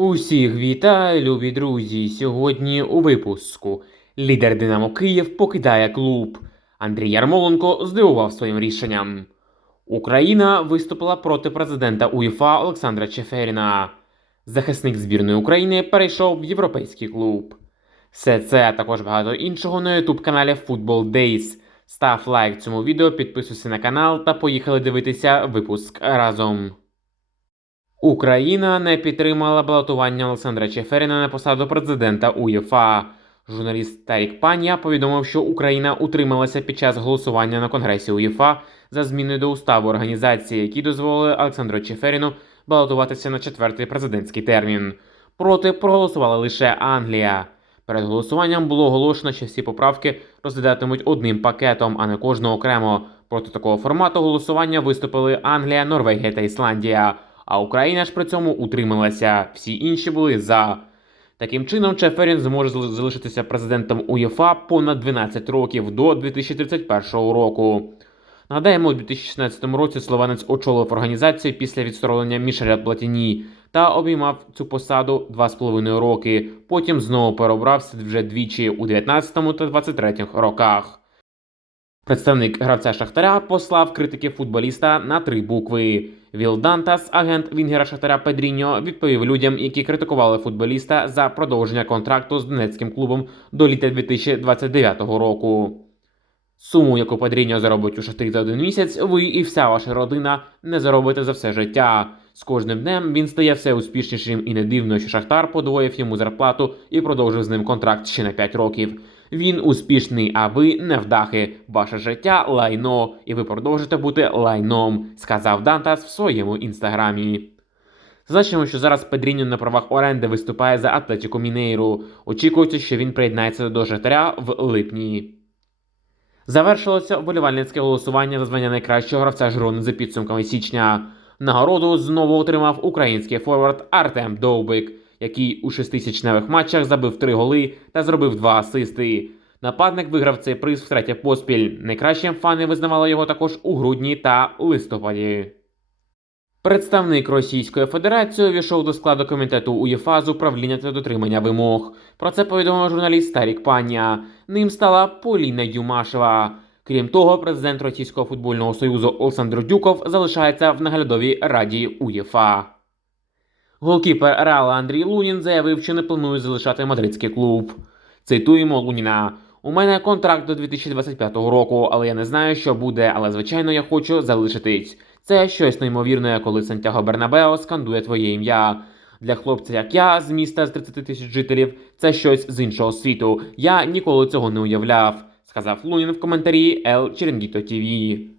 Усіх вітаю, любі друзі! Сьогодні у випуску лідер Динамо Київ покидає клуб. Андрій Ярмоленко здивував своїм рішенням. Україна виступила проти президента УЄФА Олександра Чеферіна. Захисник збірної України перейшов в європейський клуб. Все це а також багато іншого на youtube каналі Football Days. Став лайк цьому відео, підписуйся на канал та поїхали дивитися випуск разом. Україна не підтримала балотування Олександра Чеферіна на посаду президента УЄФА. Журналіст Тарік Панія повідомив, що Україна утрималася під час голосування на Конгресі УЄФА за зміни до уставу організації, які дозволили Олександру Чеферіну балотуватися на четвертий президентський термін. Проти проголосувала лише Англія. Перед голосуванням було оголошено, що всі поправки розглядатимуть одним пакетом, а не кожного окремо. Проти такого формату голосування виступили Англія, Норвегія та Ісландія. А Україна ж при цьому утрималася. Всі інші були за. Таким чином, Чеферін зможе зали- залишитися президентом УЄФА понад 12 років до 2031 року. Нагадаємо, у 2016 році словенець очолив організацію після відсторонення Мішеля Платіні та обіймав цю посаду 2,5 роки. Потім знову переобрався вже двічі у 19 та 23 роках. Представник гравця Шахтаря послав критики футболіста на три букви. Віл Дантас, агент Вінгера Шахтаря Педріньо, відповів людям, які критикували футболіста за продовження контракту з донецьким клубом до літа 2029 року. Суму, яку Педріньо заробить у Шахтарі за один місяць, ви і вся ваша родина не заробите за все життя. З кожним днем він стає все успішнішим і не дивно, що Шахтар подвоїв йому зарплату і продовжив з ним контракт ще на 5 років. Він успішний, а ви невдахи. Ваше життя лайно, і ви продовжите бути лайном, сказав Дантас в своєму інстаграмі. Зазначимо, що зараз Педріньо на правах оренди виступає за Атлетіко Мінейру. Очікується, що він приєднається до Житаря в липні. Завершилося вболівальницьке голосування за звання найкращого гравця Жирони за підсумками січня. Нагороду знову отримав український форвард Артем Довбик, який у шеститисячневих матчах забив три голи та зробив два асисти. Нападник виграв цей приз втретє поспіль. Найкращим фани визнавали його також у грудні та листопаді. Представник Російської Федерації увійшов до складу комітету УЄФА з управління та дотримання вимог. Про це повідомив журналіст Старік Паня. Ним стала Поліна Юмашева. Крім того, президент Російського футбольного союзу Олександр Дюков залишається в наглядовій раді УЄФА. Голкіпер Реала Андрій Лунін заявив, що не планує залишати мадридський клуб. Цитуємо Луніна. У мене контракт до 2025 року, але я не знаю, що буде, але звичайно я хочу залишитись. Це щось неймовірне, коли Сантьяго Бернабео скандує твоє ім'я. Для хлопця, як я, з міста з 30 тисяч жителів, це щось з іншого світу. Я ніколи цього не уявляв, сказав Лунін в коментарі El Chiringuito TV.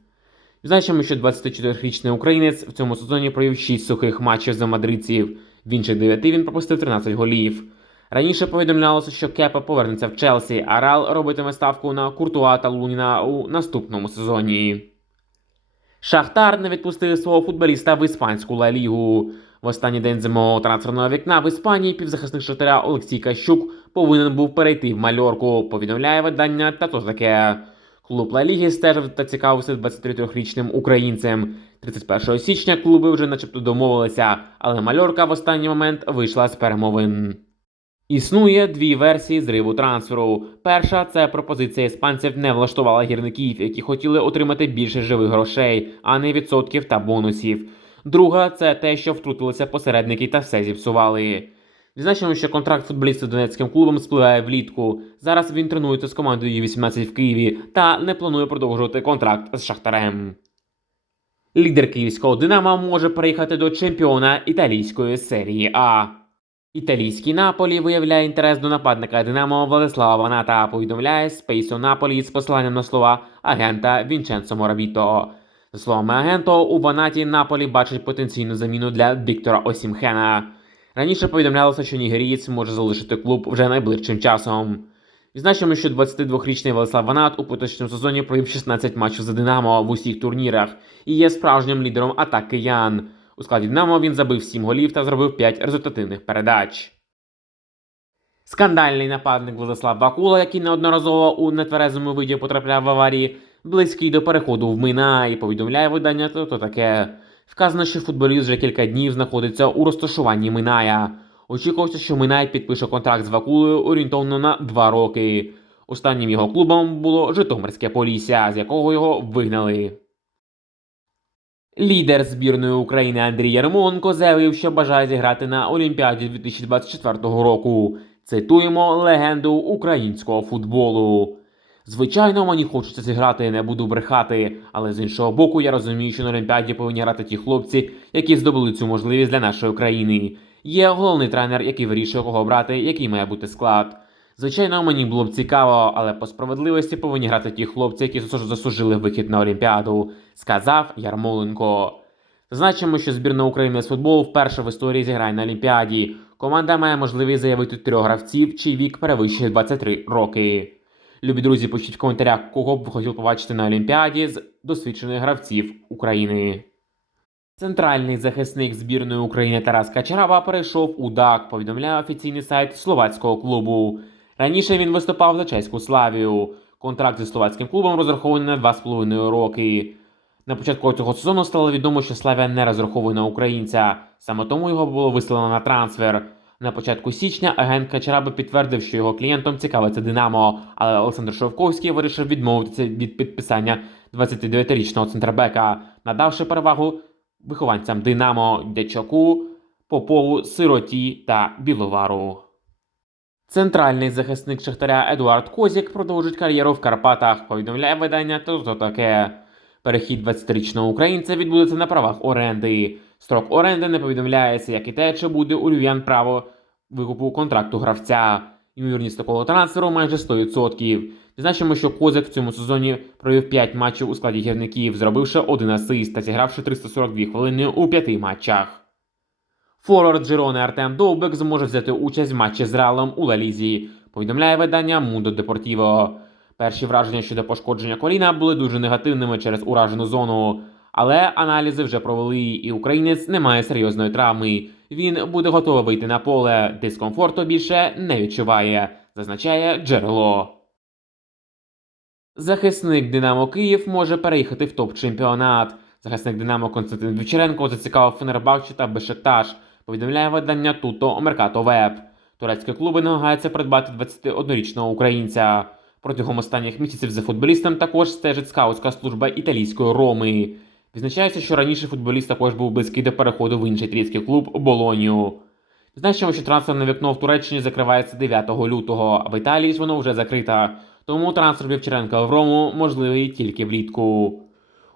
Значимо, що 24-річний українець в цьому сезоні провів 6 сухих матчів за мадридців. В інших 9 він пропустив 13 голів. Раніше повідомлялося, що Кепа повернеться в Челсі, а Рал робитиме ставку на Куртуа та Луніна у наступному сезоні. Шахтар не відпустив свого футболіста в іспанську Ла Лігу. В останній день зимового трансферного вікна в Іспанії півзахисник Шахтаря Олексій Кащук повинен був перейти в Мальорку, повідомляє видання та то таке. Клуб Ла Ліги стежив та цікавився 23-річним українцем. 31 січня клуби вже начебто домовилися, але Мальорка в останній момент вийшла з перемовин. Існує дві версії зриву трансферу. Перша це пропозиція іспанців не влаштувала гірників, які хотіли отримати більше живих грошей, а не відсотків та бонусів. Друга це те, що втрутилися посередники та все зіпсували. Відзначимо, що контракт футболіста з донецьким клубом спливає влітку. Зараз він тренується з командою Ю-18 в Києві та не планує продовжувати контракт з Шахтарем. Лідер київського Динамо може переїхати до чемпіона італійської серії А. Італійський Наполі виявляє інтерес до нападника Динамо Владислава Ваната, повідомляє Спейсо Наполі з посиланням на слова агента Вінченцо Моравіто. За словами агента, у Ванаті Наполі бачить потенційну заміну для Віктора Осімхена. Раніше повідомлялося, що нігерієць може залишити клуб вже найближчим часом. Відзначимо, що 22-річний Владислав Ванат у поточному сезоні провів 16 матчів за Динамо в усіх турнірах і є справжнім лідером атаки Ян. У складі Динамо він забив 7 голів та зробив 5 результативних передач. Скандальний нападник Владислав Вакула, який неодноразово у нетверезому виді потрапляв в аварії, близький до переходу в Мина і повідомляє видання то, то таке. Вказано, що футболіст вже кілька днів знаходиться у розташуванні Миная. Очікувалося, що Минай підпише контракт з Вакулою орієнтовно на два роки. Останнім його клубом було Житомирське Полісся, з якого його вигнали. Лідер збірної України Андрій Ярмоленко заявив, що бажає зіграти на Олімпіаді 2024 року. Цитуємо легенду українського футболу. Звичайно, мені хочеться зіграти, не буду брехати, але з іншого боку, я розумію, що на Олімпіаді повинні грати ті хлопці, які здобули цю можливість для нашої країни. Є головний тренер, який вирішує, кого брати, який має бути склад. Звичайно, мені було б цікаво, але по справедливості повинні грати ті хлопці, які заслужили вихід на Олімпіаду, сказав Ярмоленко. Зазначимо, що збірна України з футболу вперше в історії зіграє на Олімпіаді. Команда має можливість заявити трьох гравців, чий вік перевищує 23 роки. Любі друзі, пишіть в коментарях, кого б ви хотіли побачити на Олімпіаді з досвідчених гравців України. Центральний захисник збірної України Тарас Качараба перейшов у ДАК, повідомляє офіційний сайт словацького клубу. Раніше він виступав за чеську Славію. Контракт зі словацьким клубом розрахований на 2,5 роки. На початку цього сезону стало відомо, що Славія не розраховує на українця. Саме тому його було виселено на трансфер. На початку січня агент Качараби підтвердив, що його клієнтом цікавиться Динамо, але Олександр Шовковський вирішив відмовитися від підписання 29-річного центрбека, надавши перевагу вихованцям Динамо, Дячаку, Попову, Сироті та Біловару. Центральний захисник Шахтаря Едуард Козік продовжить кар'єру в Карпатах, повідомляє видання «То то таке. Перехід 20-річного українця відбудеться на правах оренди. Строк оренди не повідомляється, як і те, чи буде у львів'ян право викупу контракту гравця. Ймовірність такого трансферу майже 100%. Відзначимо, що Козик в цьому сезоні провів 5 матчів у складі гірників, зробивши один асист та зігравши 342 хвилини у 5 матчах. Форвард Джирони Артем Довбек зможе взяти участь в матчі з Реалом у Лалізі, повідомляє видання Mundo Deportivo. Перші враження щодо пошкодження коліна були дуже негативними через уражену зону. Але аналізи вже провели, і українець не має серйозної травми. Він буде готовий вийти на поле, дискомфорту більше не відчуває, зазначає джерело. Захисник Динамо Київ може переїхати в топ-чемпіонат. Захисник Динамо Константин Вівчаренко зацікавив Фенербахче та Бешикташ, повідомляє видання Туто Меркато Веб. Турецькі клуби намагаються придбати 21-річного українця. Протягом останніх місяців за футболістом також стежить скаутська служба італійської Роми. Відзначається, що раніше футболіст також був близький до переходу в інший італійський клуб Болонію. Відзначимо, що трансферне вікно в Туреччині закривається 9 лютого, а в Італії ж воно вже закрите. Тому трансфер Вівчаренка в Рому можливий тільки влітку.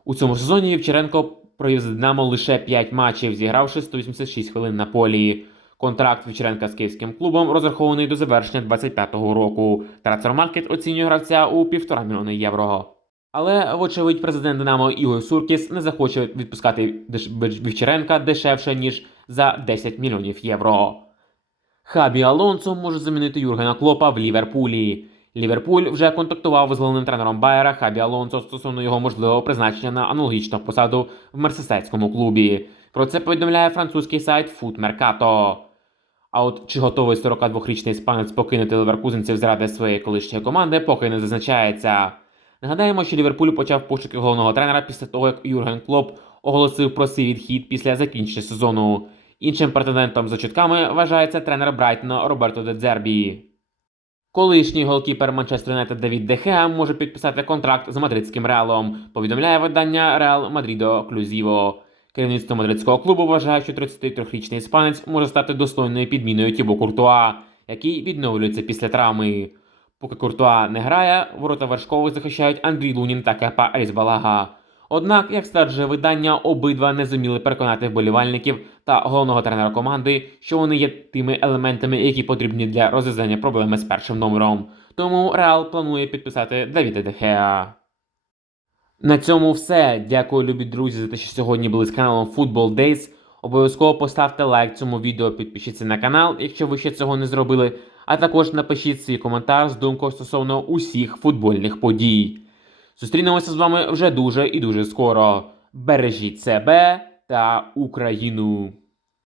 У цьому сезоні Вівчаренко провів за Динамо лише 5 матчів, зігравши 186 хвилин на полі. Контракт Вівчаренка з київським клубом розрахований до завершення 25-го року. Трансфермаркет оцінює гравця у півтора мільйони євро. Але, вочевидь, президент Динамо Ігор Суркіс не захоче відпускати Вівчаренка дешевше, ніж за 10 мільйонів євро. Хабі Алонсо може замінити Юргена Клопа в Ліверпулі. Ліверпуль вже контактував з головним тренером Байера Хабі Алонсо стосовно його можливого призначення на аналогічну посаду в мерсесайському клубі. Про це повідомляє французький сайт Foot Mercato. А от чи готовий 42-річний іспанець покинути леверкузенців заради своєї колишньої команди, поки не зазначається. Нагадаємо, що Ліверпуль почав пошуки головного тренера після того, як Юрген Клоп оголосив про свій відхід після закінчення сезону. Іншим претендентом за чутками вважається тренер Брайтона Роберто Де Дзербі. Колишній голкіпер Манчестер Юнайтед Давід Дехеа може підписати контракт з мадридським реалом, повідомляє видання Реал Мадрідо Клюзіво. Керівництво мадридського клубу вважає, що 33-річний іспанець може стати достойною підміною Тібо Куртуа, який відновлюється після травми. Поки Куртуа не грає, ворота вершкових захищають Андрій Лунін та Кепа Різбалага. Однак, як стверджує видання, обидва не зуміли переконати вболівальників та головного тренера команди, що вони є тими елементами, які потрібні для розв'язання проблеми з першим номером. Тому Реал планує підписати Давіда Дехеа. На цьому все. Дякую, любі друзі, за те, що сьогодні були з каналом Football Days. Обов'язково поставте лайк цьому відео, підпишіться на канал, якщо ви ще цього не зробили. А також напишіть свій коментар з думкою стосовно усіх футбольних подій. Зустрінемося з вами вже дуже і дуже скоро. Бережіть себе та Україну!